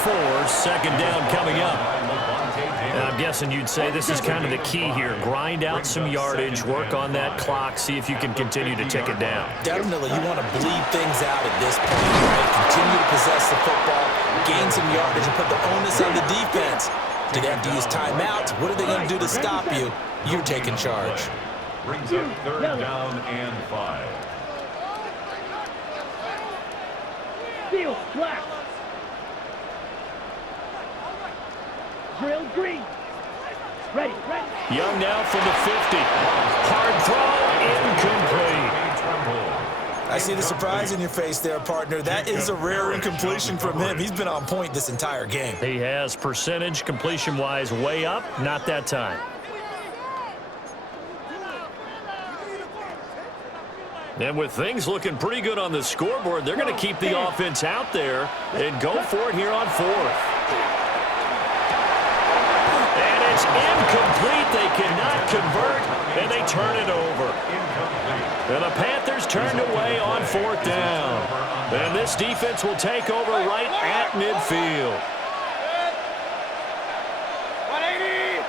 4, second down coming up. And I'm guessing you'd say this is kind of the key here. Grind out some yardage, work on that clock, see if you can continue to tick it down. Definitely, you want to bleed things out at this point, right? Continue to possess the football, gain some yardage, and put the onus on the defense. Do they have to use timeouts? What are they going to do to stop you? You're taking charge. Brings up third down and 5. Field flat. Drill green. Ready. Young now from the 50. Hard throw, incomplete. I see the surprise in your face there, partner. That is a rare incompletion from him. He's been on point this entire game. He has percentage completion-wise way up, not that time. And with things looking pretty good on the scoreboard, they're going to keep the offense out there and go for it here on 4th. And it's incomplete. They cannot convert, and they turn it over. And the Panthers turned away on 4th down. And this defense will take over right at midfield. 180.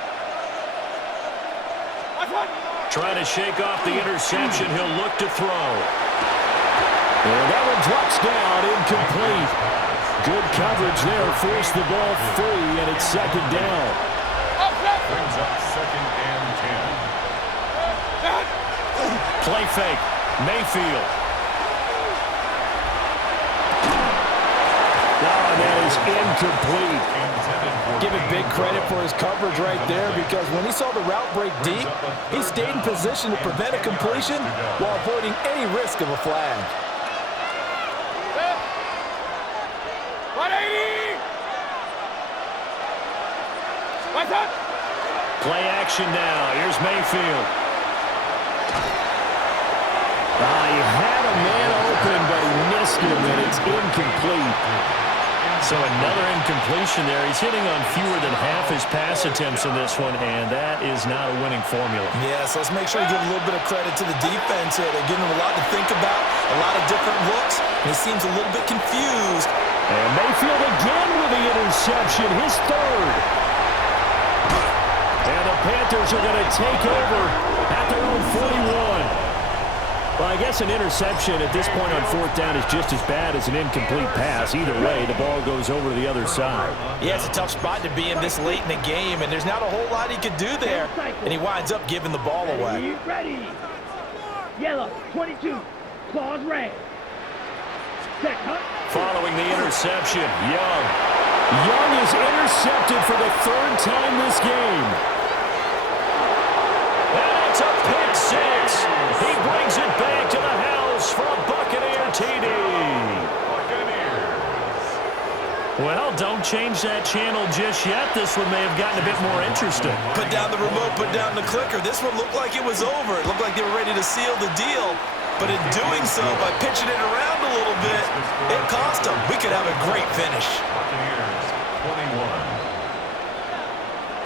Trying to shake off the interception. He'll look to throw. And that one drops down, incomplete. Good coverage there. Forced the ball free, and it's second down. Brings up second and 10. Play fake. Mayfield. Oh, that is incomplete. Give it big credit for his coverage right there, because when he saw the route break deep, he stayed in position to prevent a completion while avoiding any risk of a flag. 180. What's up? Play action now. Here's Mayfield. He had a man open, but he missed him, and it's incomplete. So another incompletion there. He's hitting on fewer than half his pass attempts in this one, and that is not a winning formula. Yes, let's make sure we give a little bit of credit to the defense here. They're giving him a lot to think about, a lot of different looks, and he seems a little bit confused. And Mayfield again with the interception, his third. And the Panthers are going to take over at their own 41. Well, I guess an interception at this point on 4th down is just as bad as an incomplete pass. Either way, the ball goes over to the other side. Yeah, it's a tough spot to be in this late in the game, and there's not a whole lot he could do there, and he winds up giving the ball away. Ready. Yellow, 22. Claws red. Set, huh? Following the interception, Young. Young is intercepted for the 3rd time this game. And it's a pick six. He brings it back to the house for a Buccaneer TD. Well, don't change that channel just yet. This one may have gotten a bit more interesting. Put down the remote, put down the clicker. This one looked like it was over. It looked like they were ready to seal the deal. But in doing so, by pitching it around a little bit, it cost them. We could have a great finish. Buccaneers, 21.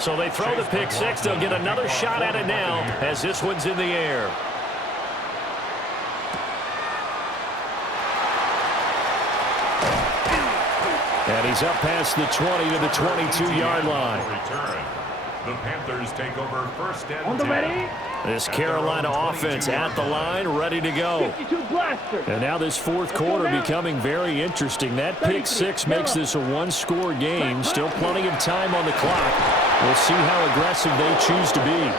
So they throw the pick six. They'll get another shot at it now as this one's in the air. And he's up past the 20 to the 22-yard line. Return. The Panthers take over first and 10. On the ready. This Carolina offense at the line, ready to go. 52 blaster. And now this 4th quarter becoming very interesting. That pick six makes this a one-score game. Still plenty of time on the clock. We'll see how aggressive they choose to be.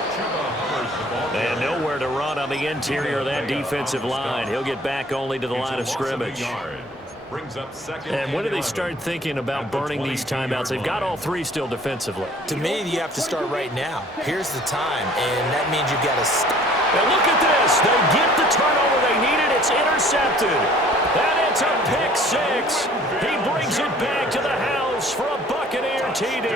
And nowhere to run on the interior of that defensive line. He'll get back only to the line of scrimmage. Brings up second. And when do they start thinking about burning these timeouts? They've got all 3 still defensively. To me, you have to start right now. Here's the time, and that means you've got to stop. And look at this. They get the turnover they needed. It's intercepted. And it's a pick six. He brings it back to the house for a Buccaneer TD.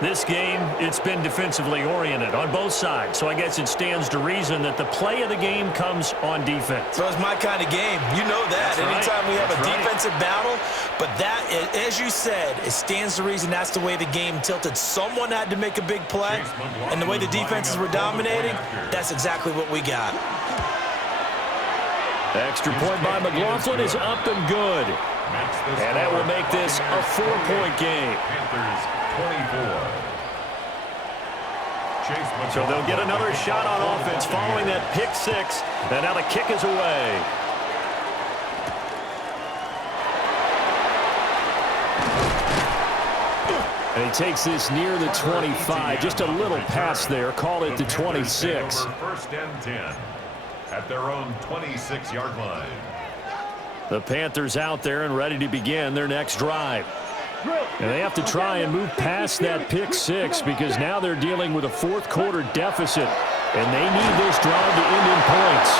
This game, it's been defensively oriented on both sides, so I guess it stands to reason that the play of the game comes on defense. So it's my kind of game. You know that. Anytime we have a defensive battle, but that, as you said, it stands to reason that's the way the game tilted. Someone had to make a big play, and the way the defenses were dominating, that's exactly what we got. Extra point by McLaughlin is up and good. And that will make this a 4-point game. Panthers 24. So they'll get another shot on offense following that pick six. And now the kick is away. And he takes this near the 25. Just a little pass there. Call it the 26. First and 10 at their own 26-yard line. The Panthers out there and ready to begin their next drive. And they have to try and move past that pick six because now they're dealing with a fourth-quarter deficit, and they need this drive to end in points.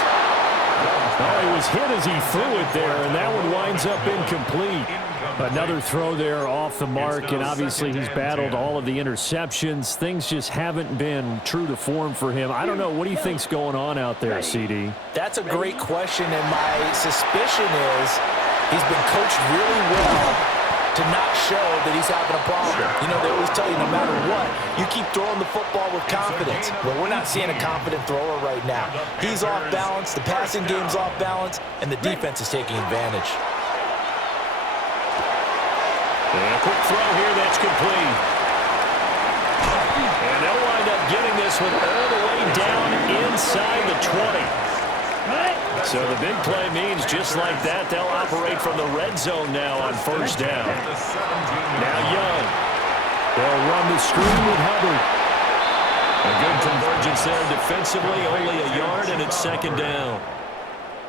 Oh, he was hit as he threw it there, and that one winds up incomplete. Another throw there off the mark, and obviously he's battled all of the interceptions. Things just haven't been true to form for him. I don't know. What do you think's going on out there, CD? That's a great question, and my suspicion is he's been coached really well to not show that he's having a problem. You know, they always tell you no matter what, you keep throwing the football with confidence. Well, we're not seeing a confident thrower right now. He's off balance, the passing game's off balance, and the defense is taking advantage. And a quick throw here that's complete. And they'll wind up getting this one all the way down inside the 20. So the big play means just like that, they'll operate from the red zone now on first down. Now Young. They'll run the screen with Hubbard. A good convergence there defensively, only a yard, and it's second down.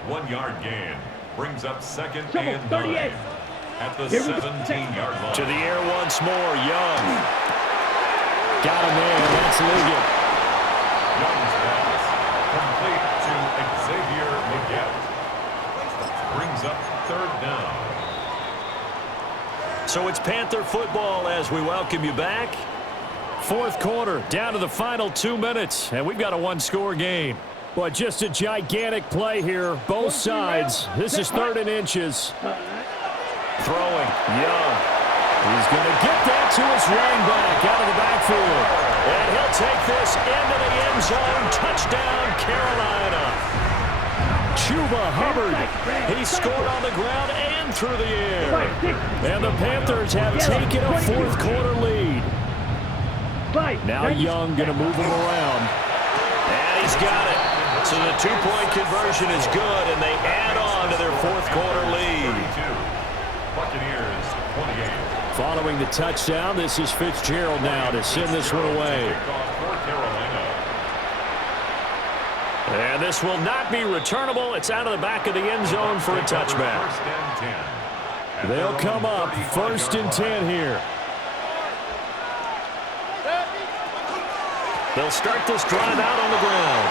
1 yard gain brings up second and 9 at the 17-yard line. To the air once more, Young. Got him there, that's Liggett. Young's pass complete to Xavier Leggett. Brings up third down. So it's Panther football as we welcome you back. Fourth quarter, down to the final 2 minutes, and we've got a one-score game. But just a gigantic play here, both sides. This is 3rd and inches. Throwing, Young. He's going to get that to his running back out of the backfield. And he'll take this into the end zone. Touchdown, Carolina. Chuba Hubbard. He scored on the ground and through the air. And the Panthers have taken a fourth-quarter lead. Now Young going to move him around. And he's got it. So the two-point conversion is good, and they add on to their fourth-quarter lead. Buccaneers 28. Following the touchdown, this is Fitzgerald now to send this one away. And this will not be returnable. It's out of the back of the end zone for a touchback. They'll come up 1st and 10 here. They'll start this drive out on the ground.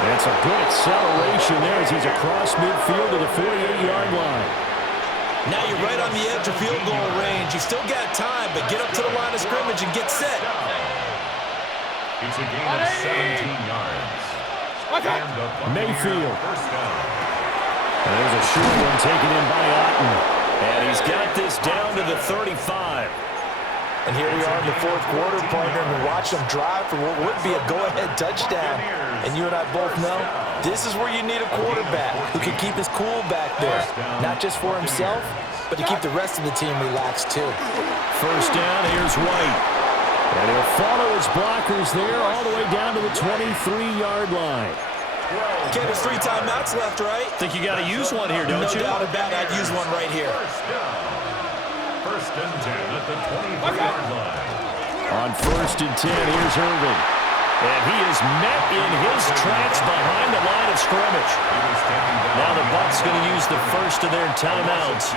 And it's a good acceleration there as he's across midfield to the 48-yard line. Now you're right on the edge of field goal range. You still got time, but get up to the line of scrimmage and get set. It's a gain of 17 yards. Mayfield. And there's a short one taken in by Otten. And he's got this down to the 35. And here we are in the fourth quarter, partner, and we watch them drive for what would be a go-ahead touchdown. And you and I both know this is where you need a quarterback who can keep his cool back there. Not just for himself, but to keep the rest of the team relaxed too. First down, here's White. And he'll follow his blockers there all the way down to the 23-yard line. Okay, there's 3 timeouts left, right? Think you got to use one here, don't you? No doubt about it. I'd use one right here. First and 10 at the 23-yard line. On 1st and 10, here's Irvin. And he is met in his tracks behind the line of scrimmage. Now the Bucs going to use the first of their timeouts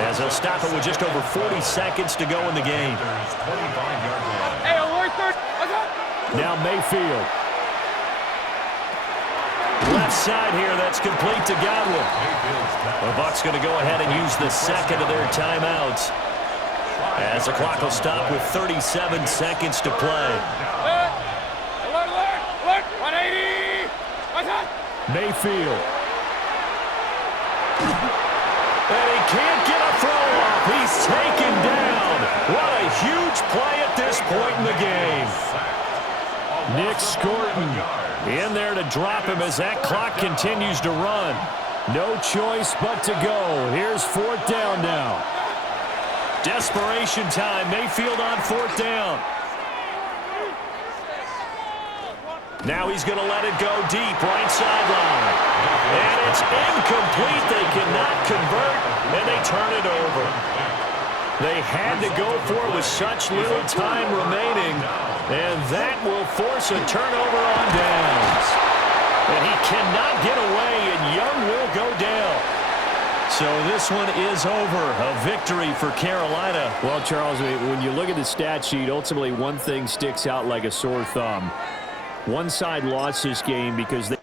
as they'll stop it with just over 40 seconds to go in the game. Now Mayfield. Left side here, that's complete to Godwin. The Bucs going to go ahead and use the second of their timeouts as the clock will stop with 37 seconds to play. Mayfield. And he can't get a throw off. He's taken down. What a huge play at this point in the game. Nick Scorton In there to drop him as that clock continues to run. No choice but to go. Here's 4th down now. Desperation time. Mayfield on 4th down. Now he's going to let it go deep, right sideline. And it's incomplete. They cannot convert, and they turn it over. They had to go for it with such little time remaining, and that will force a turnover on downs. And he cannot get away, and Young will go down. So this one is over. A victory for Carolina. Well, Charles, when you look at the stat sheet, ultimately one thing sticks out like a sore thumb. One side lost this game because they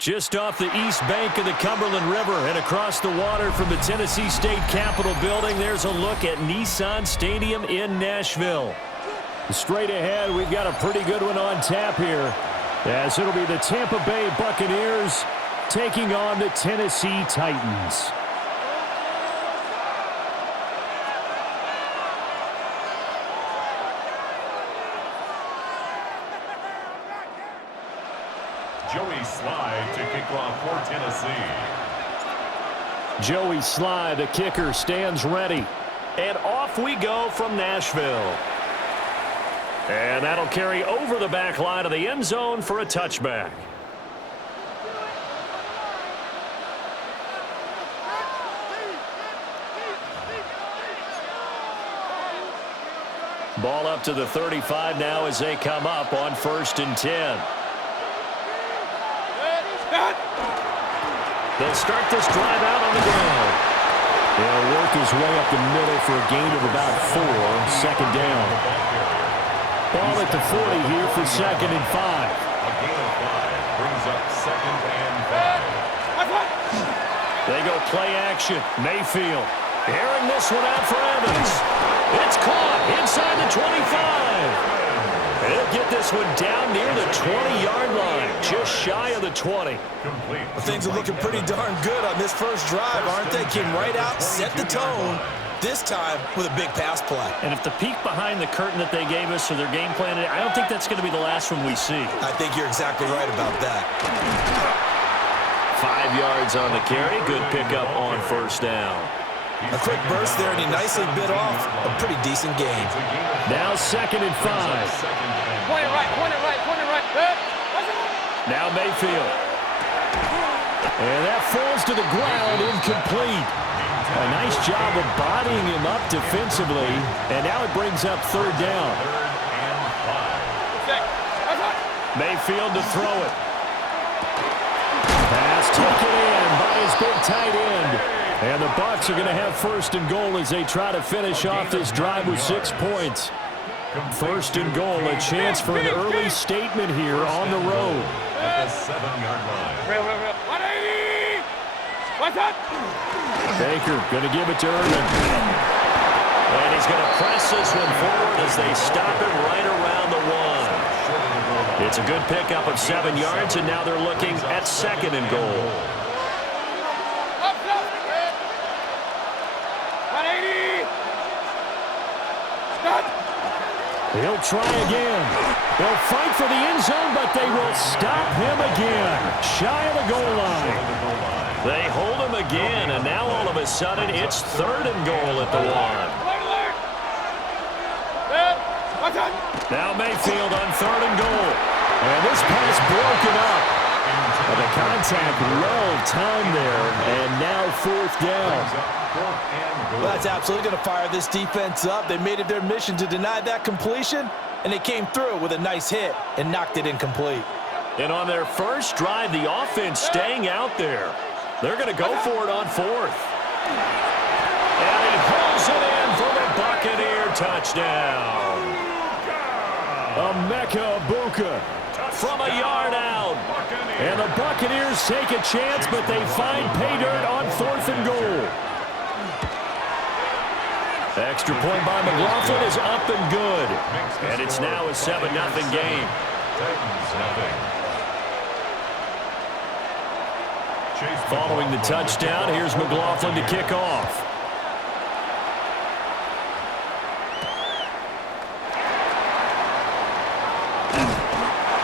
just off the east bank of the Cumberland River and across the water from the Tennessee State Capitol building, there's a look at Nissan Stadium in Nashville. Straight ahead, we've got a pretty good one on tap here, as it'll be the Tampa Bay Buccaneers taking on the Tennessee Titans. Joey Slye to kick off for Tennessee. Joey Slye, the kicker, stands ready. And off we go from Nashville. And that'll carry over the back line of the end zone for a touchback. Ball up to the 35 now as they come up on 1st and 10. They'll start this drive out on the ground. They'll work his way up the middle for a gain of about 4. 2nd down. Ball at the 40 here for 2nd and 5. A gain of 5 brings up 2nd and 5. They go play action. Mayfield airing this one out for Evans. It's caught inside the 25. They'll get this one down near the 20-yard line, just shy of the 20. Well, things are looking pretty darn good on this first drive, aren't they? Came right out, set the tone, this time with a big pass play. And if the peek behind the curtain that they gave us or their game plan, I don't think that's going to be the last one we see. I think you're exactly right about that. 5 yards on the carry. Good pickup on 1st down. A quick burst there, and he nicely bit off a pretty decent game. Now 2nd and 5. Point it right, point it right, point it right. Now Mayfield. And that falls to the ground, incomplete. A nice job of bodying him up defensively. And now it brings up 3rd down. Mayfield to throw it. Pass taken in by his big tight end. And the Bucs are going to have 1st and goal as they try to finish off this drive with 6 points. 1st and goal, a chance for an early statement here on the road. At the 7-yard line. 180! What's up? Baker going to give it to Irvin. And he's going to press this one forward as they stop him right around the 1. It's a good pickup of 7 yards, and now they're looking at 2nd and goal. 180! He'll try again. They'll fight for the end zone, but they will stop him again. Shy of the goal line. They hold him again, and now all of a sudden it's 3rd and goal at the 1. Now Mayfield on 3rd and goal. And this pass broken up. Well, the contact well timed there, and now fourth down. Well, that's absolutely going to fire this defense up. They made it their mission to deny that completion, and they came through with a nice hit and knocked it incomplete. And on their first drive, the offense staying out there. They're going to go for it on fourth. And he pulls it in for the Buccaneer touchdown. Emeka Egbuka from a yard out. And the Buccaneers take a chance, but they find pay dirt on fourth and goal. Extra point by McLaughlin is up and good. And it's now a 7-0 game. Following the touchdown, here's McLaughlin to kick off.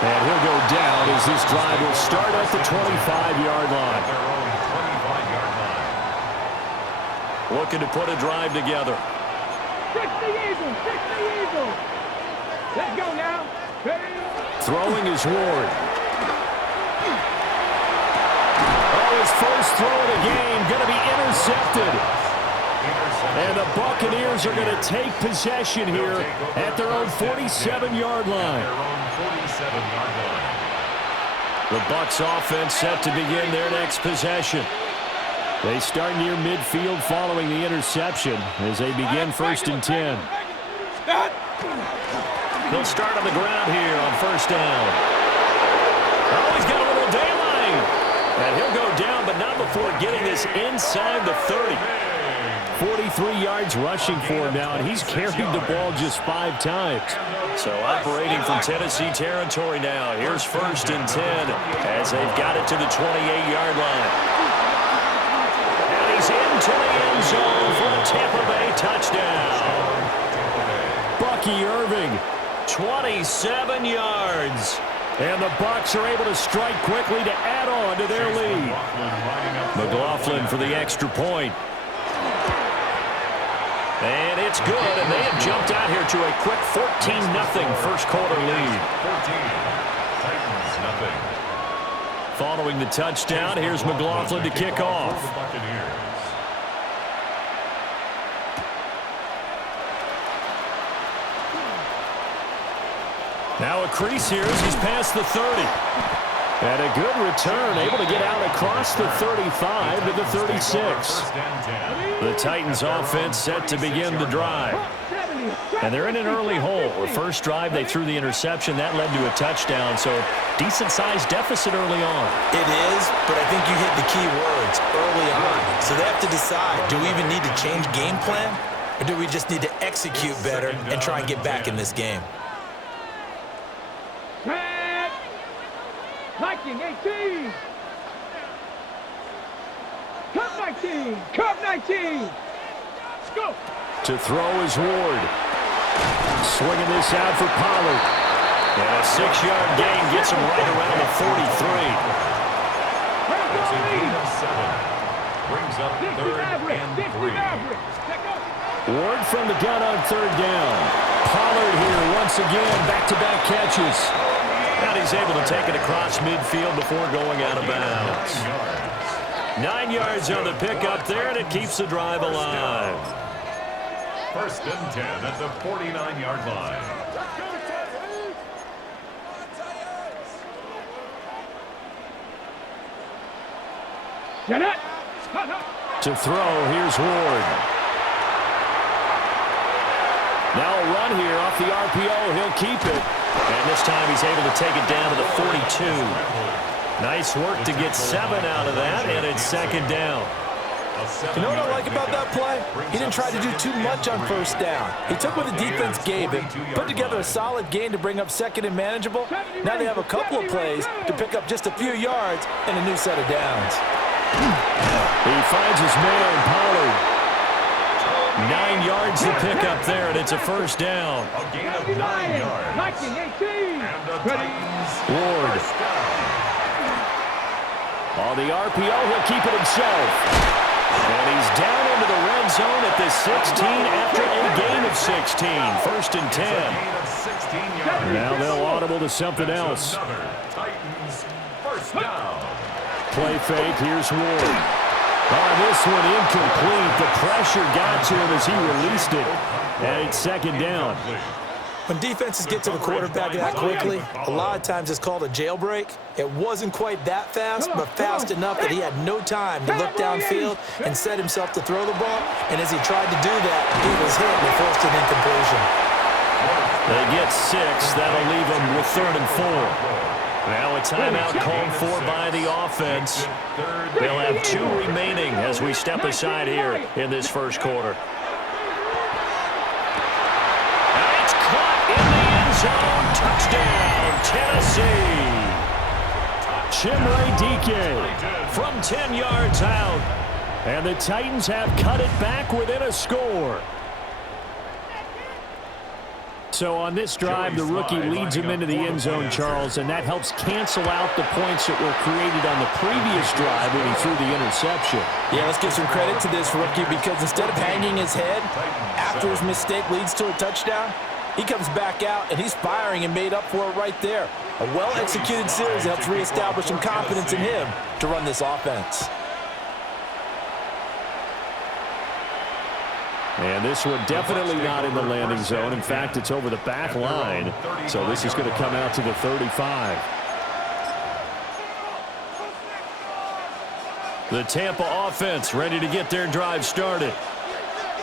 And he'll go down as this drive will start at the 25-yard line. Looking to put a drive together. Fix the Eagles! Fix the Eagles! Let's go now! Throwing is Ward. Oh, his first throw of the game going to be intercepted. And the Buccaneers are going to take possession here at their own 47-yard line. The Bucs offense set to begin their next possession. They start near midfield following the interception as they begin 1st and 10. They'll start on the ground here on first down. Oh, he's got a little daylight. And he'll go down, but not before getting this inside the 30. 43 yards rushing for him now, and he's carried the ball just 5 times. So operating from Tennessee territory now. Here's 1st and 10 as they've got it to the 28-yard line. And he's into the end zone for a Tampa Bay touchdown. Bucky Irving, 27 yards. And the Bucs are able to strike quickly to add on to their lead. McLaughlin for the extra point. And it's good, and they have jumped out here to a quick 14-0 first quarter lead. Following the touchdown, here's McLaughlin to kick off. Now a crease here as he's past the 30. And a good return, able to get out across the 35 to the 36. The Titans offense set to begin the drive. And they're in an early hole. The first drive, they threw the interception. That led to a touchdown, so decent-sized deficit early on. It is, but I think you hit the key words, early on. So they have to decide, do we even need to change game plan? Or do we just need to execute better and try and get back in this game? Viking 18! Cup 19! Cup 19! Let's go! To throw is Ward. Swinging this out for Pollard. And a 6-yard gain gets him right around the 43. Brings up 3rd and 3. Ward from the gun on 3rd down. Pollard here once again, back-to-back catches. And he's able to take it across midfield before going out of bounds. 9 yards on the pickup there, and it keeps the drive alive. 1st and 10 at the 49-yard line. To throw, here's Ward. Now a run here off the RPO. He'll keep it. And this time he's able to take it down to the 42. Nice work to get 7 out of that, and it's 2nd down. You know what I like about that play? He didn't try to do too much on first down. He took what the defense gave him, put together a solid gain to bring up 2nd and manageable. Now they have a couple of plays to pick up just a few yards and a new set of downs. He finds his man, Pollard. 9 yards to pick up there, and it's a 1st down. A gain of 9 yards. 19-18. And the Titans Ward. On the RPO, he'll keep it himself. And he's down into the red zone at the 16 after a gain of 16, 1st and 10. Now they'll audible to something else. Titans first down. Play fake, here's Ward. This one incomplete. The pressure got to him as he released it. And it's 2nd down. When defenses get to the quarterback that quickly, a lot of times it's called a jailbreak. It wasn't quite that fast, but fast enough that he had no time to look downfield and set himself to throw the ball. And as he tried to do that, he was hit and forced an incompletion. They get 6. That'll leave them with 3rd and 4. Now a timeout called for by the offense. They'll have 2 remaining as we step aside here in this first quarter. And it's caught in the end zone. Touchdown, Tennessee. Chimere Dike from 10 yards out. And the Titans have cut it back within a score. So on this drive, the rookie leads him into the end zone, Charles, and that helps cancel out the points that were created on the previous drive when he threw the interception. Yeah, let's give some credit to this rookie because instead of hanging his head after his mistake leads to a touchdown, he comes back out and he's firing and made up for it right there. A well-executed series helps reestablish some confidence in him to run this offense. And this one definitely not in the landing zone. In fact, it's over the back line. So this is going to come out to the 35. The Tampa offense ready to get their drive started.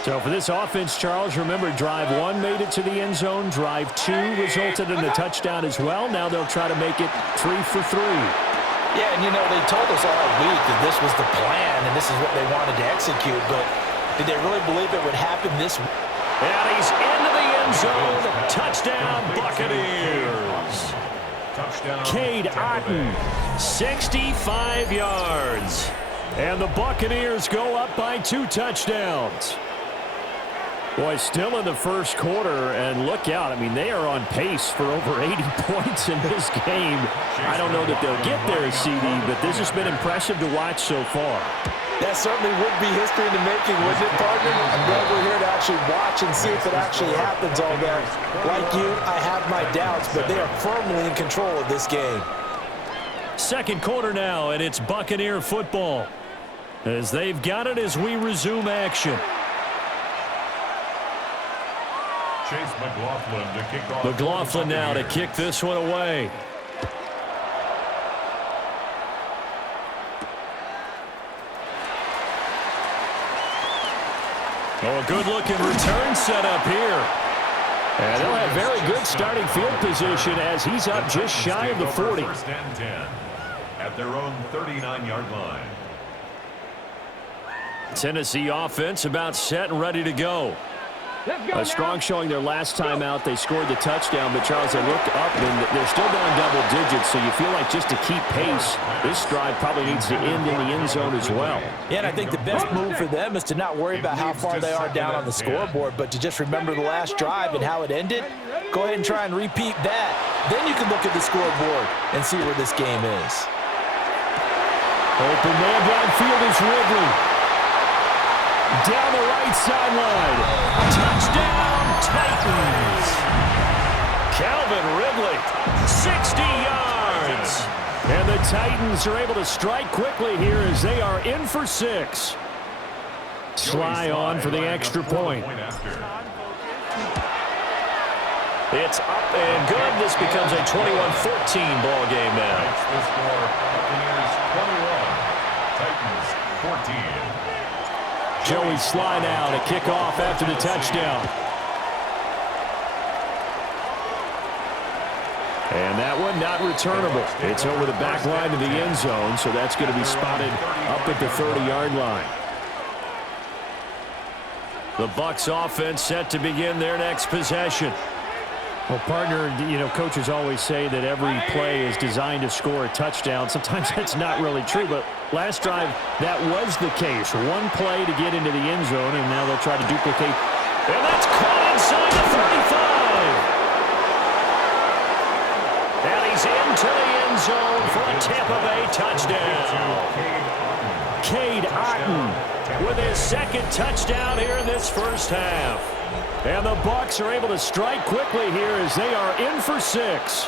So for this offense, Charles, remember, drive 1 made it to the end zone. Drive 2 resulted in a touchdown as well. Now they'll try to make it 3 for 3. Yeah, and you know, they told us all week that this was the plan and this is what they wanted to execute, but did they really believe it would happen this week? And he's into the end zone. Touchdown, Buccaneers. Cade Otton, 65 yards. And the Buccaneers go up by 2 touchdowns. Boy, still in the first quarter, and look out. I mean, they are on pace for over 80 points in this game. I don't know that they'll get there, CD, but this has been impressive to watch so far. That certainly would be history in the making, wouldn't it, partner? I'm glad we're here to actually watch and see if it actually happens, although, like you, I have my doubts, but they are firmly in control of this game. Second quarter now, and it's Buccaneer football as they've got it as we resume action. Chase McLaughlin to kick off. McLaughlin now to kick this one away. Oh, a good-looking return set up here. And they'll have very good starting field position as he's up just shy of the 40. 1st and 10 at their own 39-yard line. Tennessee offense about set and ready to go. A strong showing their last time out. They scored the touchdown, but Charles, they looked up and they're still down double digits, so you feel like just to keep pace, this drive probably needs to end in the end zone as well. Yeah, and I think the best move for them is to not worry about how far they are down on the scoreboard, but to just remember the last drive and how it ended. Go ahead and try and repeat that. Then you can look at the scoreboard and see where this game is. Open man downfield is Ridley. Down the right sideline. Touchdown, Titans. Calvin Ridley, 60 yards. And the Titans are able to strike quickly here as they are in for 6. Sly on for the extra point. It's up and good. This becomes a 21-14 ball game now. The score, Buccaneers 21, Titans 14. Joey Sly now to kick off after the touchdown. And that one not returnable. It's over the back line of the end zone, so that's going to be spotted up at the 30-yard line. The Bucs offense set to begin their next possession. Well, partner, you know, coaches always say that every play is designed to score a touchdown. Sometimes that's not really true, but last drive, that was the case. One play to get into the end zone, and now they'll try to duplicate. And that's caught inside the 35. And he's into the end zone for a Tampa Bay touchdown. Cade Otton with his second touchdown here in this first half. And the Bucs are able to strike quickly here as they are in for 6.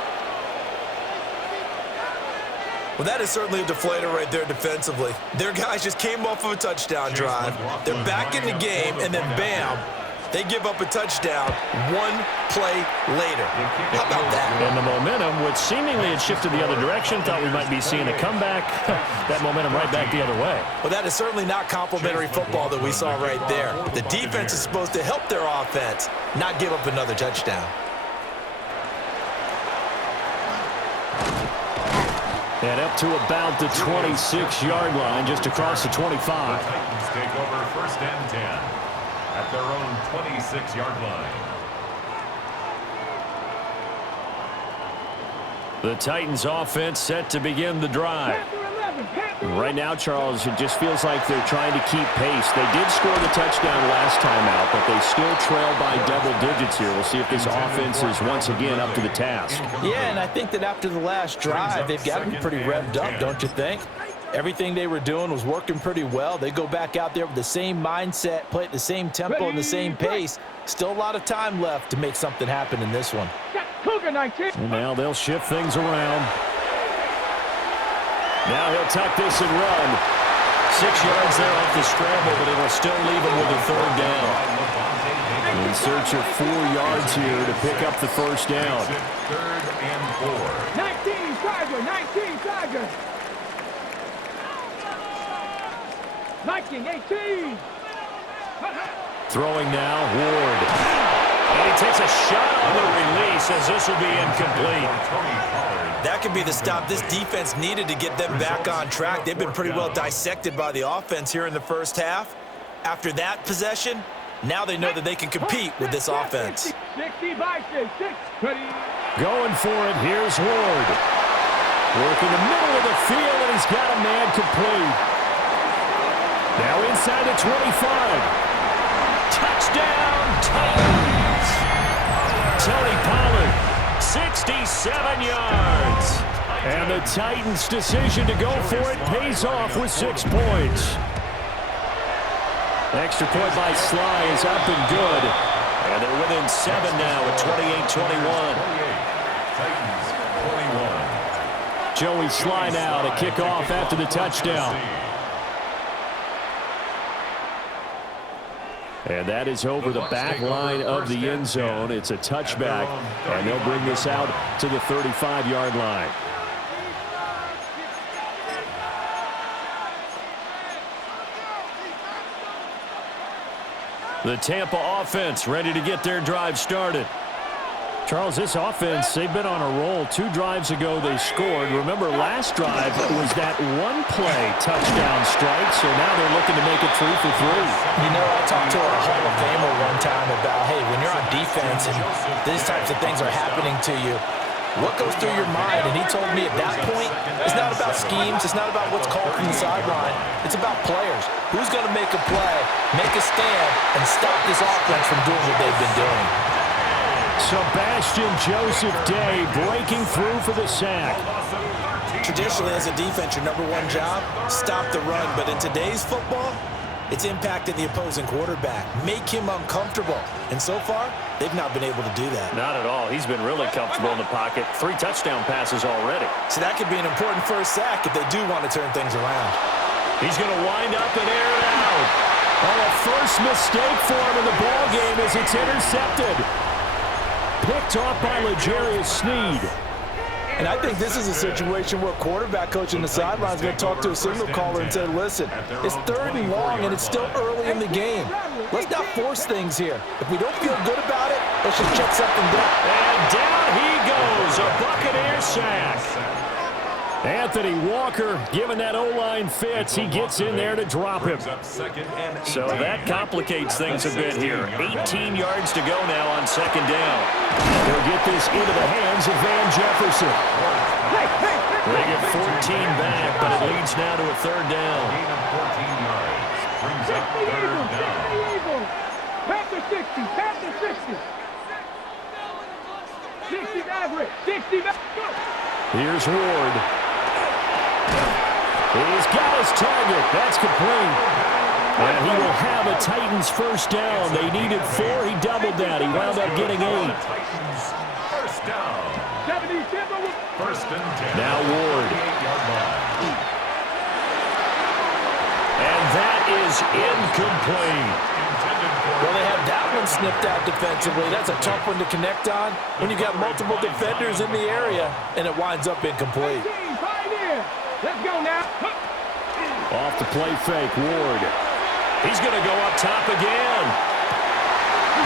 Well, that is certainly a deflator right there defensively. Their guys just came off of a touchdown drive. They're back in the game, and then bam, they give up a touchdown one play later. How about that? And the momentum, which seemingly had shifted the other direction, thought we might be seeing a comeback. That momentum right back the other way. Well, that is certainly not complimentary football that we saw right there. The defense is supposed to help their offense, not give up another touchdown. And up to about the 26-yard line, just across the 25. The Titans take over 1st and 10 at their own 26-yard line. The Titans offense set to begin the drive. Right now, Charles, it just feels like they're trying to keep pace. They did score the touchdown last time out, but they still trail by double digits here. We'll see if this offense is once again up to the task. Yeah, and I think that after the last drive, they've got to be pretty revved up, don't you think? Everything they were doing was working pretty well. They go back out there with the same mindset, play at the same tempo and the same pace. Still a lot of time left to make something happen in this one. And now they'll shift things around. Now he'll tuck this and run. 6 yards there off the scramble, but it'll still leave him with a 3rd down. In search of 4 yards here to pick up the 1st down. 3rd and 4. 19 Tiger, 19 Tiger. 19, 18. Throwing now, Ward. And he takes a shot on the release as this will be incomplete. That could be the stop this defense needed to get them back on track. They've been pretty well dissected by the offense here in the first half. After that possession, now they know that they can compete with this offense. 60 by 6. Going for it, here's Ward. Working the middle of the field, and he's got a man complete. Now inside the 25. Touchdown, Titans! Tony Pollard, 67 yards. And the Titans' decision to go for it pays off with 6 points. Extra point by Sly is up and good. And they're within 7 now at 28-21. Titans 21. Joey Sly now to kick off after the touchdown. And that is over the back line of the end zone. It's a touchback, and they'll bring this out to the 35-yard line. The Tampa offense ready to get their drive started. Charles, this offense, they've been on a roll. 2 drives ago, they scored. Remember, last drive was that one-play touchdown strike, so now they're looking to make it 3 for 3. You know, I talked to a Hall of Famer one time about, hey, when you're on defense and these types of things are happening to you, what goes through your mind? And he told me at that point, it's not about schemes. It's not about what's called from the sideline. It's about players. Who's going to make a play, make a stand, and stop this offense from doing what they've been doing? Sebastian Joseph Day breaking through for the sack. Traditionally, as a defense, your #1 job, stop the run. But in today's football, it's impacting the opposing quarterback. Make him uncomfortable. And so far, they've not been able to do that. Not at all. He's been really comfortable in the pocket. 3 touchdown passes already. So that could be an important first sack if they do want to turn things around. He's going to wind up and air it out. Oh, a first mistake for him in the ball game as it's intercepted. Picked off by L'Jarius Sneed. And I think this is a situation where quarterback coach in the sideline is going to talk to a signal caller and say, listen, it's 3rd and long and it's still early in the game. Let's not force things here. If we don't feel good about it, let's just check something down. And down he goes, a Buccaneer sack. Anthony Walker, given that O-line fits, he gets in there to drop him. So that complicates things a bit here. 18 yards to go now on 2nd down. They'll get this into the hands of Van Jefferson. They get 14 back, but it leads now to a 3rd down. 14 yards. Brings up 3rd down. Panther 60, Panther 60. 60 average, 60 back. Here's Ward. He's got his target. That's complete. And he will have a Titans first down. They needed 4. He doubled that. He wound up getting 8. First down. 77. First and 10. Now Ward. 48-yard line. And that is incomplete. Well, they had that one snipped out defensively. That's a tough one to connect on when you got multiple defenders in the area, and it winds up incomplete. Let's go now. Off the play fake, Ward. He's going to go up top again.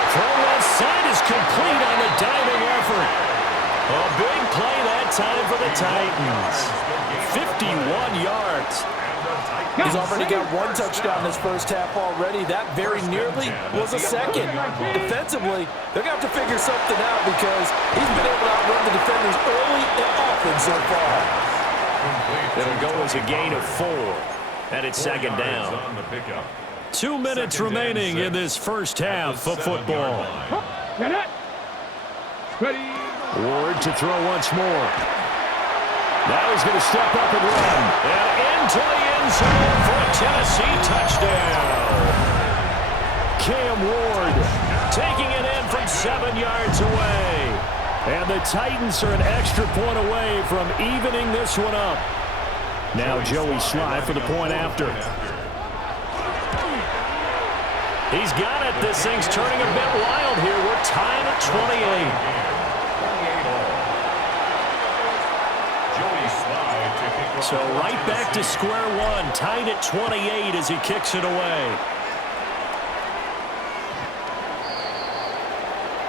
Throw left side is complete on the diving effort. A big play that time for the Titans. 51 yards. He's already got 1 touchdown this first half already. That very nearly was a second. Defensively, they're going to have to figure something out because he's been able to outrun the defenders early and often so far. It'll go as a gain of 4. And it's second down. 2 minutes remaining in this first half of football. Ready. Ward to throw once more. Now he's going to step up and run. And into the end zone for a Tennessee touchdown. Cam Ward taking it in from 7 yards away. And the Titans are an extra point away from evening this one up. Now Joey Sly for the point after. He's got it. This thing's turning a bit wild here. We're tied at 28. So right back to square one, tied at 28 as he kicks it away.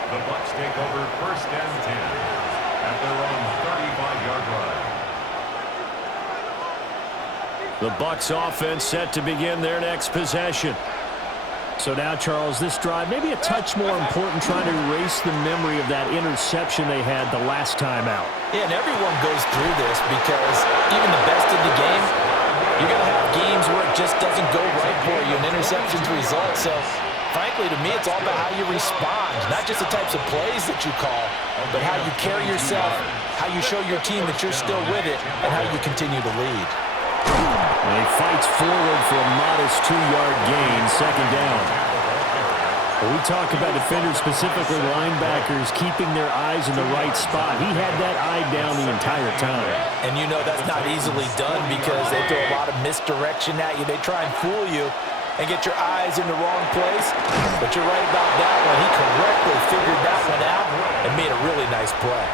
The Bucs take over first and 10 at their own 35-yard line. The Bucs offense set to begin their next possession. So now, Charles, this drive maybe a touch more important, trying to erase the memory of that interception they had the last time out. Yeah, and everyone goes through this because even the best in the game, you're going to have games where it just doesn't go right for you, and interceptions result. So, frankly, to me, it's all about how you respond, not just the types of plays that you call, but how you carry yourself, how you show your team that you're still with it, and how you continue to lead. And he fights forward for a modest 2-yard gain, second down. Well, we talk about defenders, specifically linebackers, keeping their eyes in the right spot. He had that eye down the entire time. And you know that's not easily done because they throw a lot of misdirection at you. They try and fool you and get your eyes in the wrong place. But you're right about that one. He correctly figured that one out and made a really nice play.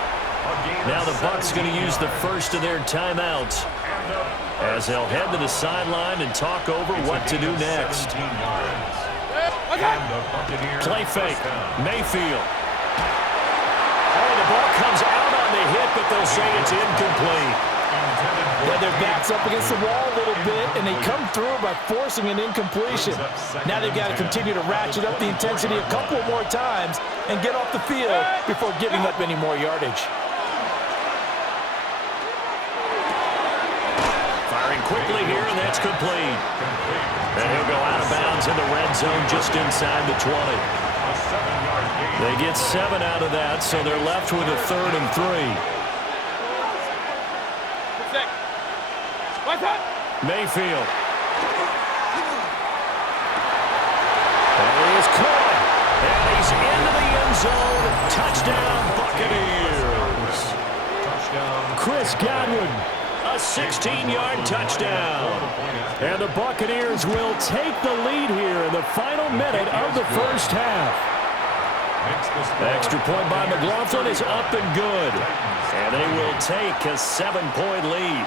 Now the Bucs going to use the first of their timeouts as they'll head to the sideline and talk over what to do next. Play fake. Mayfield. Oh, the ball comes out on the hit, but they'll say it's incomplete. Yeah, their back's up against the wall a little bit, and they come through by forcing an incompletion. Now they've got to continue to ratchet up the intensity a couple more times and get off the field before giving up any more yardage. Firing quickly here, and that's complete. And he'll go out of bounds in the red zone just inside the 20. They get 7 out of that, so they're left with a 3rd and 3. Mayfield. And he is caught. And he's into the end zone. Touchdown, Buccaneers. Chris Godwin, a 16-yard touchdown. And the Buccaneers will take the lead here in the final minute of the first half. Extra point by McLaughlin is up and good. And they will take a 7-point lead.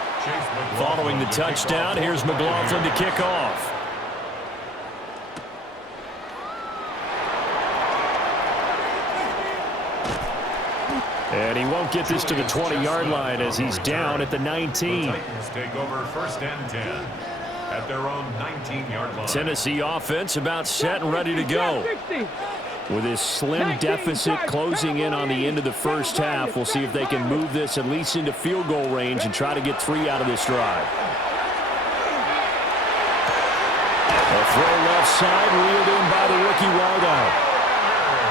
Following the touchdown, here's McLaughlin to kick off. And he won't get this to the 20-yard line as he's down at the 19. The Titans take over first and 10 at their own 19-yard line. Tennessee offense about set and ready to go. With his slim deficit closing in on the end of the first half, we'll see if they can move this at least into field goal range and try to get 3 out of this drive. A throw left side, reeled in by the rookie wideout.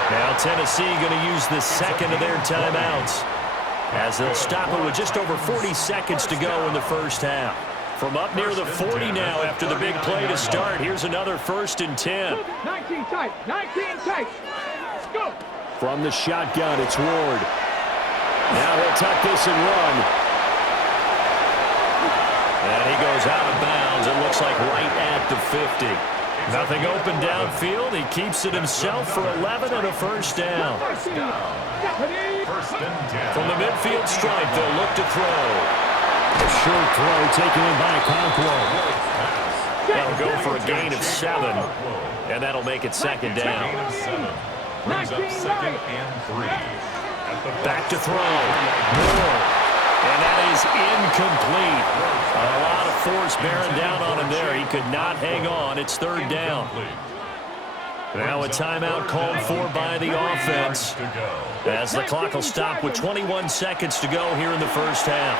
Now Tennessee going to use the second of their timeouts as they'll stop it with just over 40 seconds to go in the first half. From up near the 40 now after the big play to start. Here's another 1st and 10. 19 tight. 19 tight. Go. From the shotgun, it's Ward. Now he'll tuck this and run. And he goes out of bounds. It looks like right at the 50. Nothing open downfield. He keeps it himself for 11 and a 1st down. From the midfield stripe, they'll look to throw. A short throw taken in by Conquo. That'll go for a gain of 7. And that'll make it 2nd down. Brings up 2nd and 3. Back to throw. Moore. And that is incomplete. A lot of force bearing down on him there. He could not hang on. It's 3rd down. Now a timeout called for by the offense, as the clock will stop with 21 seconds to go here in the 1st half.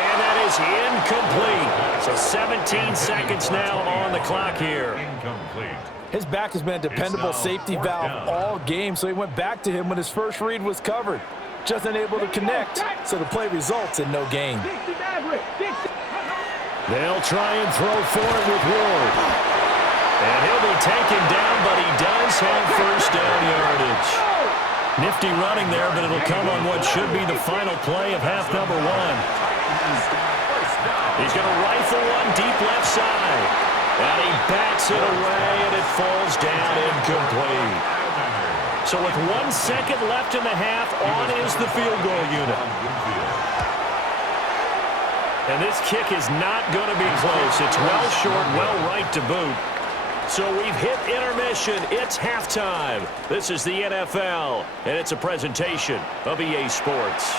And that is incomplete. So 17 seconds now on the clock here. Incomplete. His back has been a dependable safety valve all game, so he went back to him when his first read was covered. Just unable to connect, so the play results in no gain. They'll try and throw for it with Ward. And he'll be taken down, but he does have 1st down yardage. Nifty running there, but it'll come on what should be the final play of half number 1. He's going to rifle one deep left side. And he bats it away, and it falls down incomplete. So with 1 second left in the half, on is the field goal unit. And this kick is not going to be close. It's well short, well right to boot. So we've hit intermission. It's halftime. This is the NFL, and it's a presentation of EA Sports.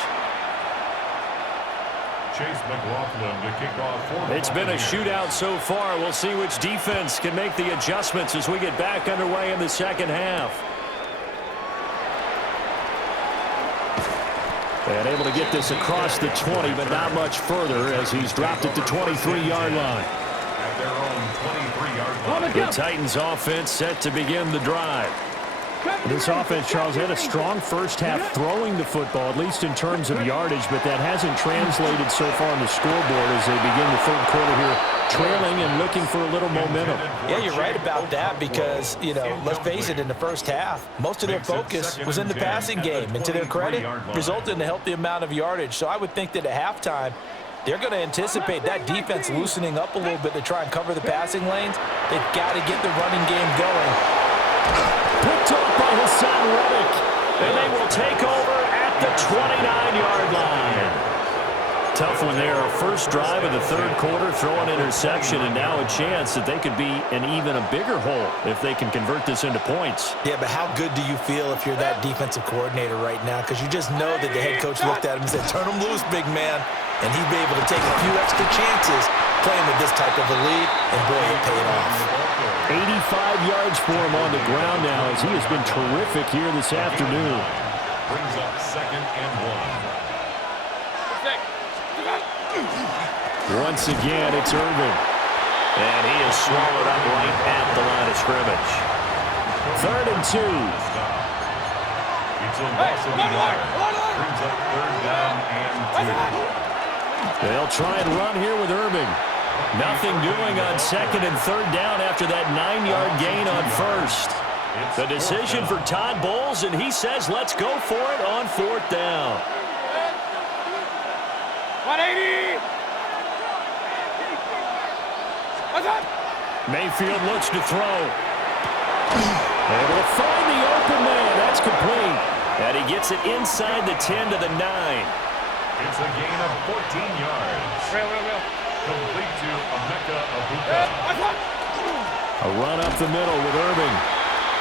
Chase McLaughlin to kick off. It's been a shootout so far. We'll see which defense can make the adjustments as we get back underway in the 2nd half. And able to get this across the 20, but not much further as he's dropped it to 23-yard line. At their own 23-yard line. The Titans offense set to begin the drive. This offense, Charles, had a strong 1st half throwing the football, at least in terms of yardage, but that hasn't translated so far on the scoreboard as they begin the 3rd quarter here, trailing and looking for a little momentum. Yeah, you're right about that because, let's face it, in the 1st half, most of their focus was in the passing game. And to their credit, resulted in a healthy amount of yardage. So I would think that at halftime, they're going to anticipate that defense loosening up a little bit to try and cover the passing lanes. They've got to get the running game going. Picked off by Hassan Reddick, and they will take over at the 29-yard line. Tough one there. First drive of the 3rd quarter, throw an interception, and now a chance that they could be in even a bigger hole if they can convert this into points. Yeah, but how good do you feel if you're that defensive coordinator right now? Because you just know that the head coach looked at him and said, turn him loose, big man. And he'd be able to take a few extra chances playing with this type of a lead, and boy, it paid off. 85 yards for him on the ground now as he has been terrific here this afternoon. Brings up 2nd and 1. Once again, it's Irvin. And he is swallowed up right at the line of scrimmage. 3rd and 2. It's a loss of 11. Brings up 3rd down and 2. They'll try and run here with Irving. Nothing doing on 2nd and 3rd down after that 9-yard gain on 1st. The decision for Todd Bowles, and he says let's go for it on 4th down. 180. Mayfield looks to throw. Able to find the open man. That's complete. And he gets it inside the 10 to the 9. It's a gain of 14 yards. Complete to Emeka Abuka. A run up the middle with Irving.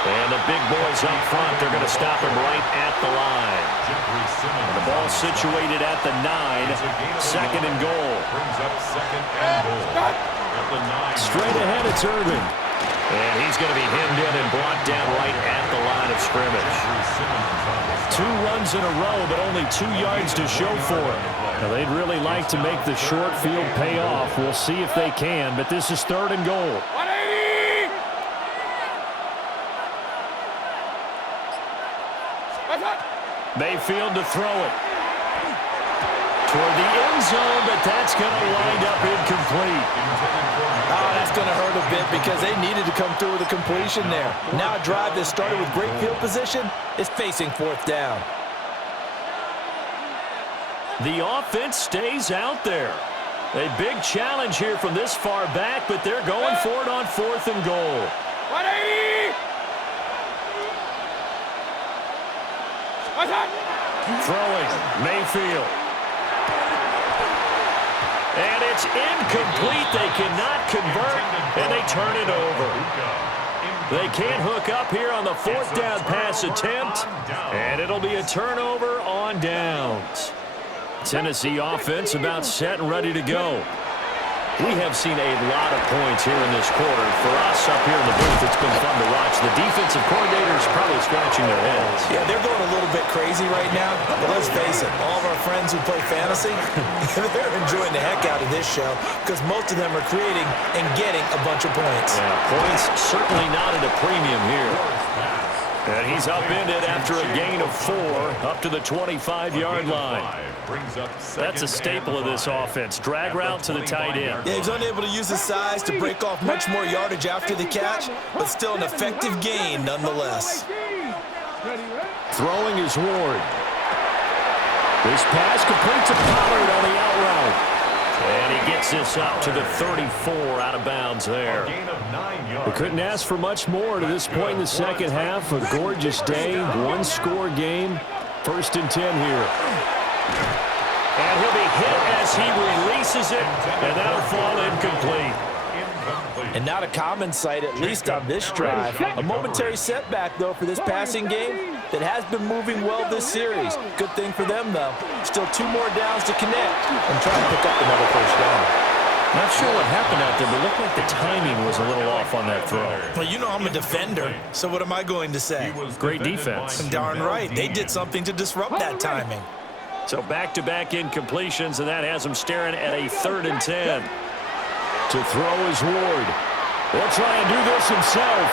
And the big boys up front, they're going to stop him right at the line. And the ball situated at the 9, 2nd and goal. Brings up 2nd and goal. At the 9. Straight ahead, it's Irving. And he's going to be hemmed in and brought down right at the line of scrimmage. 2 runs in a row, but only 2 yards to show for it. Now, they'd really like to make the short field pay off. We'll see if they can, but this is 3rd and goal. 180. Mayfield to throw it. toward the end zone, but that's going to wind up incomplete. Oh, that's going to hurt a bit because they needed to come through with a completion there. Now a drive that started with great field position is facing fourth down. The offense stays out there. A big challenge here from this far back, but they're going for it on 4th and goal. 180! Throwing, Mayfield. And it's incomplete. They cannot convert, and they turn it over. They can't hook up here on the 4th down pass attempt, and it'll be a turnover on downs. Tennessee offense about set and ready to go. We have seen a lot of points here in this quarter. For us up here in the booth, it's been fun to watch. The defensive coordinators probably scratching their heads. Yeah, they're going a little bit crazy right now, but let's face it, all of our friends who play fantasy, they're enjoying the heck out of this show because most of them are creating and getting a bunch of points. Yeah, points certainly not at a premium here. And he's upended after a gain of 4 up to the 25-yard line. That's a staple of this offense. Drag route to the tight end. Yeah, he's unable to use his size to break off much more yardage after the catch, but still an effective gain nonetheless. Throwing is Ward. This pass complete to Pollard on the out route. And he gets this up to the 34 out of bounds there. We couldn't ask for much more to this point in the second half. A gorgeous day, one-score game. 1st and 10 here. And he'll be hit as he releases it, and that'll fall incomplete. And not a common sight, at least on this drive. A momentary setback, though, for this passing game that has been moving well this series. Good thing for them, though. Still 2 more downs to connect and try to pick up another 1st down. Not sure what happened out there, but it looked like the timing was a little off on that throw. Well, you know I'm a defender, so what am I going to say? Great defense. Darn right. They did something to disrupt that timing. So back-to-back incompletions, and that has him staring at a 3rd and 10. To throw is Ward. He'll try and do this himself.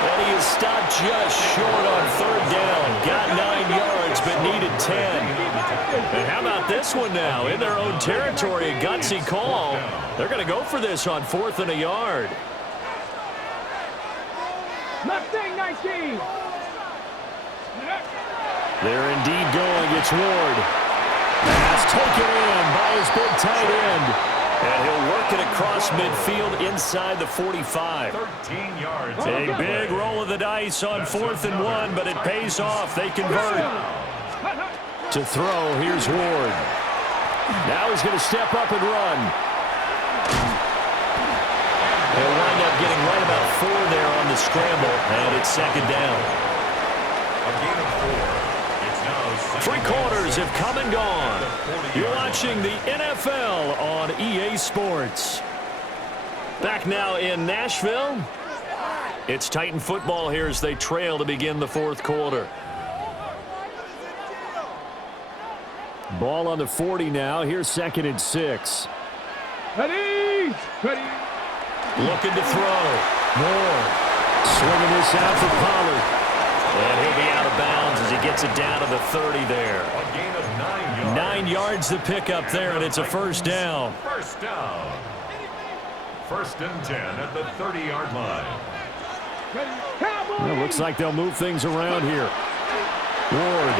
And he is stopped just short on 3rd down. Got 9 yards, but needed 10. And how about this one now? In their own territory, a gutsy call. They're going to go for this on 4th and a yard. Mustang 19! They're indeed going. It's Ward. Pass taken in by his big tight end. And he'll work it across midfield inside the 45. 13 yards. A big roll of the dice on 4th and 1, but it pays off. They convert. To throw, here's Ward. Now he's going to step up and run. They'll wind up getting right about 4 there on the scramble, and it's 2nd down. A gain of 4. 3 quarters have come and gone. You're watching the NFL on EA Sports. Back now in Nashville. It's Titan football here as they trail to begin the 4th quarter. Ball on the 40 now. Here's 2nd and 6. Ready! Ready! Looking to throw. Moore swinging this out for Pollard. And he'll be out of bounds as he gets it down to the 30 there. A gain of 9 yards. 9 yards to pick up there, and it's a 1st down. 1st down. 1st and 10 at the 30-yard line. Well, it looks like they'll move things around here. Ward.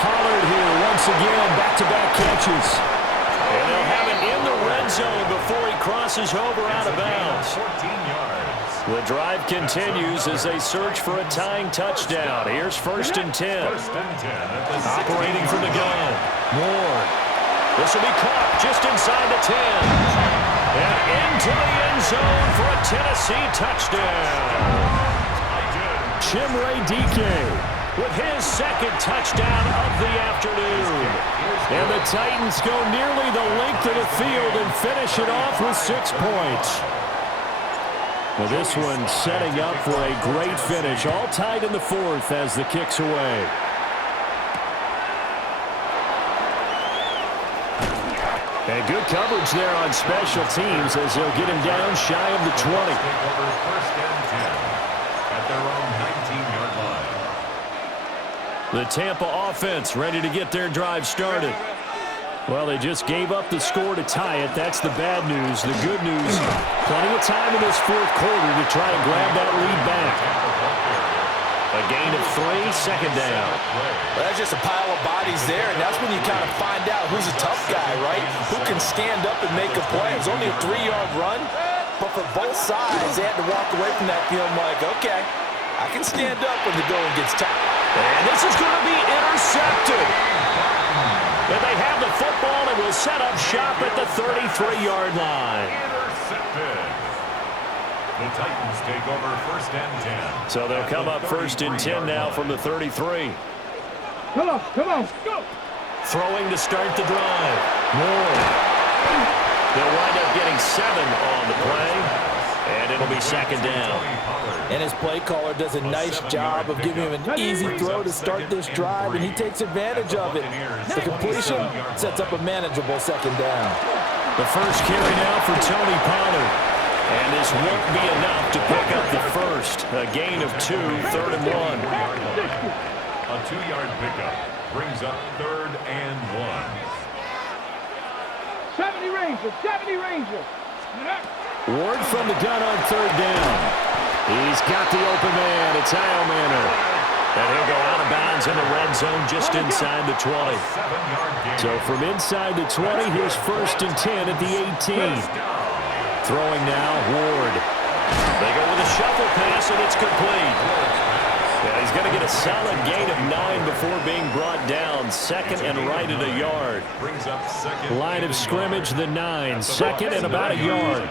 Pollard here once again, back-to-back catches. And they'll have it in the red zone before he crosses over out of bounds. 14 yards. The drive continues as they search for a tying touchdown. Here's 1st and 10. 1st and 10 at the Operating from the gun. Moore. This will be caught just inside the 10. And into the end zone for a Tennessee touchdown. Chimere Dike with his 2nd touchdown of the afternoon. And the Titans go nearly the length of the field and finish it off with 6 points. Well, this one setting up for a great finish. All tied in the 4th as the kick's away. And good coverage there on special teams as they'll get him down shy of the 20. Take over 1st and 10 at their own 19-yard line. The Tampa offense ready to get their drive started. Well, they just gave up the score to tie it. That's the bad news. The good news, plenty of time in this fourth quarter to try to grab that lead back. A gain of 3, second down. Well, that's just a pile of bodies there, and that's when you kind of find out who's a tough guy, right? Who can stand up and make a play. It's only a 3-yard run, but for both sides, they had to walk away from that feeling like, okay, I can stand up when the going gets tough. And this is going to be intercepted. And they have the football and will set up shop at the 33-yard line. Intercepted. The Titans take over 1st and 10. So they'll come up 1st and 10 now from the 33. Come on, go. Throwing to start the drive. Ward. They'll wind up getting 7 on the play, and it'll be 2nd down. And his play caller does a nice job of giving him an easy throw to start this drive, and he takes advantage of it. The completion sets up a manageable 2nd down. The first carry now for Tony Pollard. And this won't be enough to pick up the first. A gain of 2, 3rd and 1. A 2-yard pickup brings up 3rd and 1. 70 Ranger. Ward from the gun on 3rd down. He's got the open man. It's Manor. And he'll go out of bounds in the red zone just inside the 20. So from inside the 20, here's 1st and 10 at the 18. Throwing now, Ward. They go with a shuffle pass, and it's complete. Yeah, he's going to get a solid gain of 9 before being brought down. 2nd and right at a yard. Line of scrimmage, the 9. 2nd and about a yard.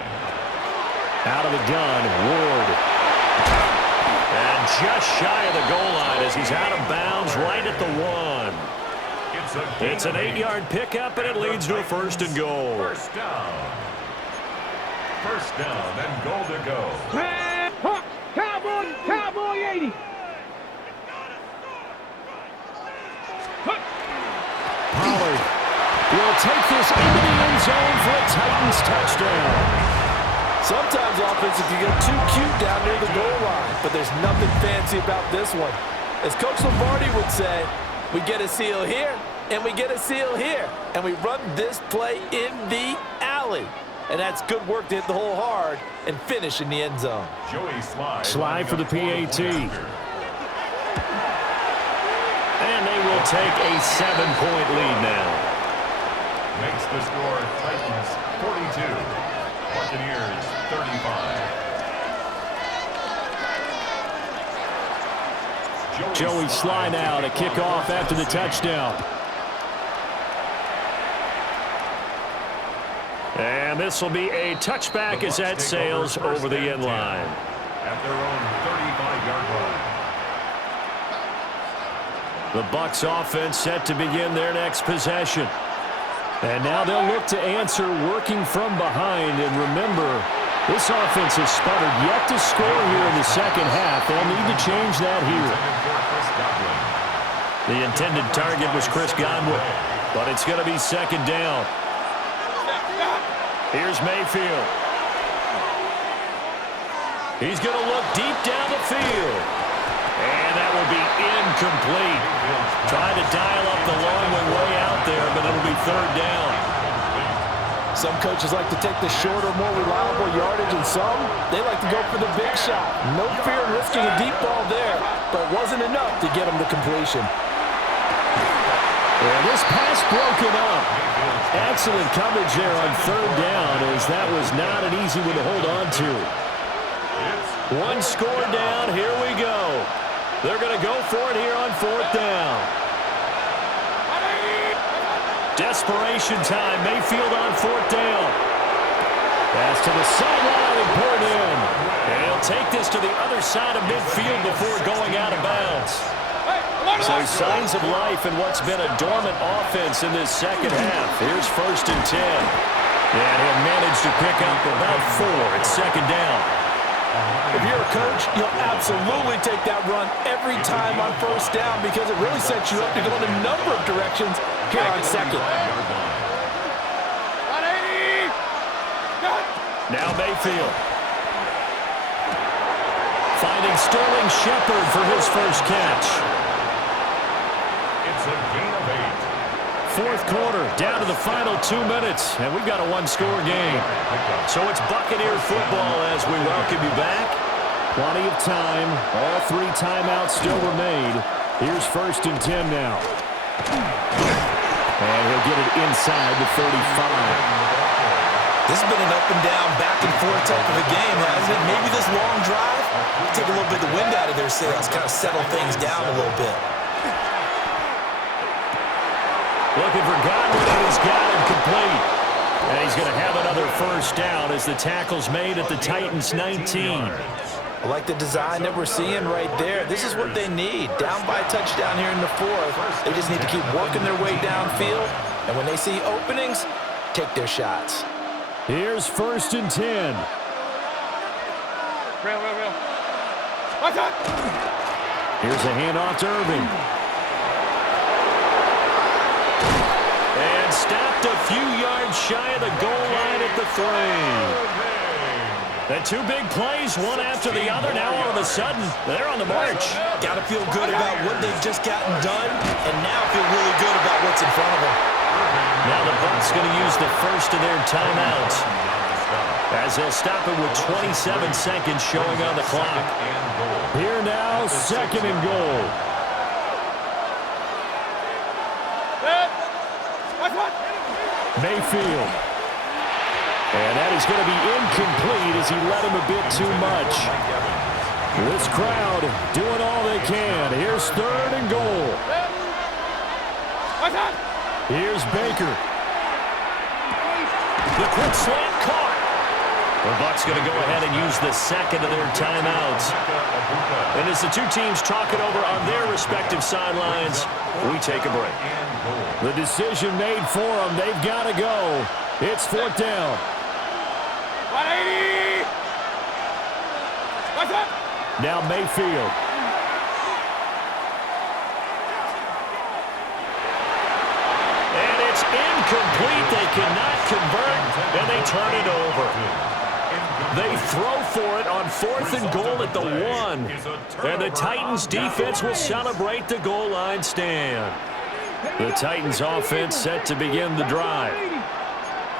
Out of the gun, Ward. And just shy of the goal line as he's out of bounds right at the 1. It's an 8-yard pickup, and it leads to a 1st and goal. First down and goal to go. Cowboy 80. Pollard will take this into the end zone for a Titans touchdown. Sometimes offenses can get too cute down near the goal line, but there's nothing fancy about this one. As Coach Lombardi would say, we get a seal here, and we get a seal here, and we run this play in the alley. And that's good work to hit the hole hard and finish in the end zone. Slide for the PAT. And they will take a 7-point lead now. Makes the score Titans 42, Buccaneers 35. Joey Sly now to kick off after the touchdown. And this will be a touchback as that sails over the end line. At their own 35-yard line. The Bucs offense set to begin their next possession. And now they'll look to answer working from behind. And remember, this offense has sputtered yet to score here in the second half. They'll need to change that here. The intended target was Chris Godwin, but it's going to be 2nd down. Here's Mayfield. He's going to look deep down the field. And that will be incomplete. Trying to dial up the long way out there, but it'll be 3rd down. Some coaches like to take the shorter, more reliable yardage, and some, they like to go for the big shot. No fear in risking a deep ball there, but it wasn't enough to get him to completion. Well, this pass broken up. Excellent coverage there on 3rd down, as that was not an easy one to hold on to. 1 score down. Here we go. They're going to go for it here on 4th down. Desperation time. Mayfield on 4th down. Pass to the sideline and pulled in. And he'll take this to the other side of midfield before going out of bounds. So signs of life in what's been a dormant offense in this second half. Here's 1st and 10. And he'll manage to pick up about 4. It's 2nd down. If you're a coach, you'll absolutely take that run every time on 1st down because it really sets you up to go in a number of directions here on 2nd. Now Mayfield. Finding Sterling Shepard for his first catch. fourth quarter, down to the final 2 minutes, and we've got a one-score game. So it's Buccaneer football as we welcome you back. Plenty of time. All 3 timeouts still remain. Here's 1st and 10 now. And he'll get it inside the 35. This has been an up and down, back and forth type of a game, hasn't it? Maybe this long drive, take a little bit of the wind out of their sails, kind of settle things down a little bit. Looking for Godwin, and he's got him complete. And he's going to have another first down as the tackle's made at the Titans' 19. I like the design that we're seeing right there. This is what they need. Down by a touchdown here in the 4th. They just need to keep working their way downfield. And when they see openings, take their shots. Here's 1st and 10. Real. Watch out! Here's a handoff to Irving. And stopped a few yards shy of the goal line at the 3. And 2 big plays, one after the other. Now all of a sudden, they're on the march. Got to feel good about what they've just gotten done, and now feel really good about what's in front of them. Now the Bucs going to use the first of their timeouts, as they'll stop it with 27 seconds showing on the clock. Here now, 2nd and goal. Mayfield. And that is going to be incomplete as he led him a bit too much. This crowd doing all they can. Here's 3rd and goal. Here's Baker. The quick slant caught. The Bucs going to go ahead and use the 2nd of their timeouts. And as the 2 teams talk it over on their respective sidelines, we take a break. The decision made for them. They've got to go. It's 4th down. 180! Watch out! Now Mayfield. And it's incomplete. They cannot convert, and they turn it over. They throw for it on 4th and goal at the 1. And the Titans defense will celebrate the goal line stand. The Titans offense set to begin the drive.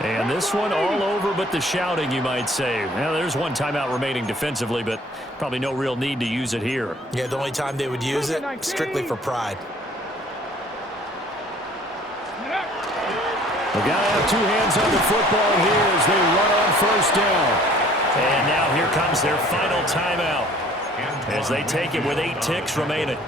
And this one all over but the shouting, you might say. Well, there's 1 timeout remaining defensively, but probably no real need to use it here. Yeah, the only time they would use it, strictly for pride. We've got to have 2 hands on the football here as they run on 1st down. And now here comes their final timeout as they take it with 8 ticks remaining.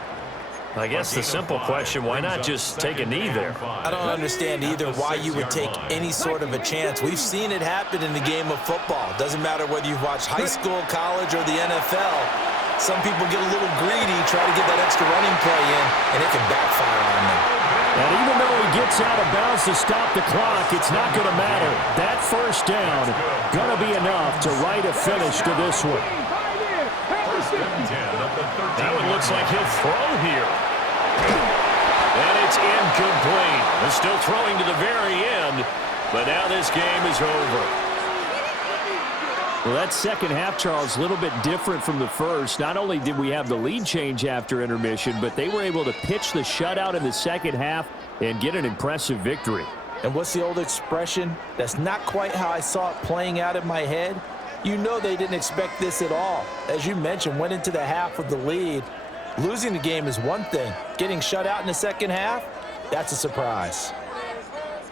I guess the simple question, why not just take a knee there? I don't understand either why you would take any sort of a chance. We've seen it happen in the game of football. Doesn't matter whether you've watched high school, college, or the NFL. Some people get a little greedy, try to get that extra running play in, and it can backfire on them. And even though he gets out of bounds to stop the clock, it's not going to matter. That 1st down going to be enough to write a finish to this one. That one looks like he'll throw here. And it's incomplete. They're still throwing to the very end, but now this game is over. Well, that 2nd half, Charles, a little bit different from the first. Not only did we have the lead change after intermission, but they were able to pitch the shutout in the 2nd half and get an impressive victory. And what's the old expression? That's not quite how I saw it playing out in my head. You know they didn't expect this at all. As you mentioned, went into the half with the lead. Losing the game is one thing. Getting shut out in the 2nd half, that's a surprise.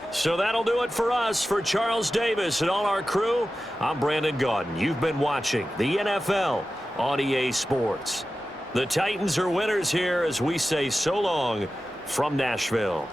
So that'll do it for us. For Charles Davis and all our crew, I'm Brandon Gaudin. You've been watching the NFL on EA Sports. The Titans are winners here as we say so long from Nashville.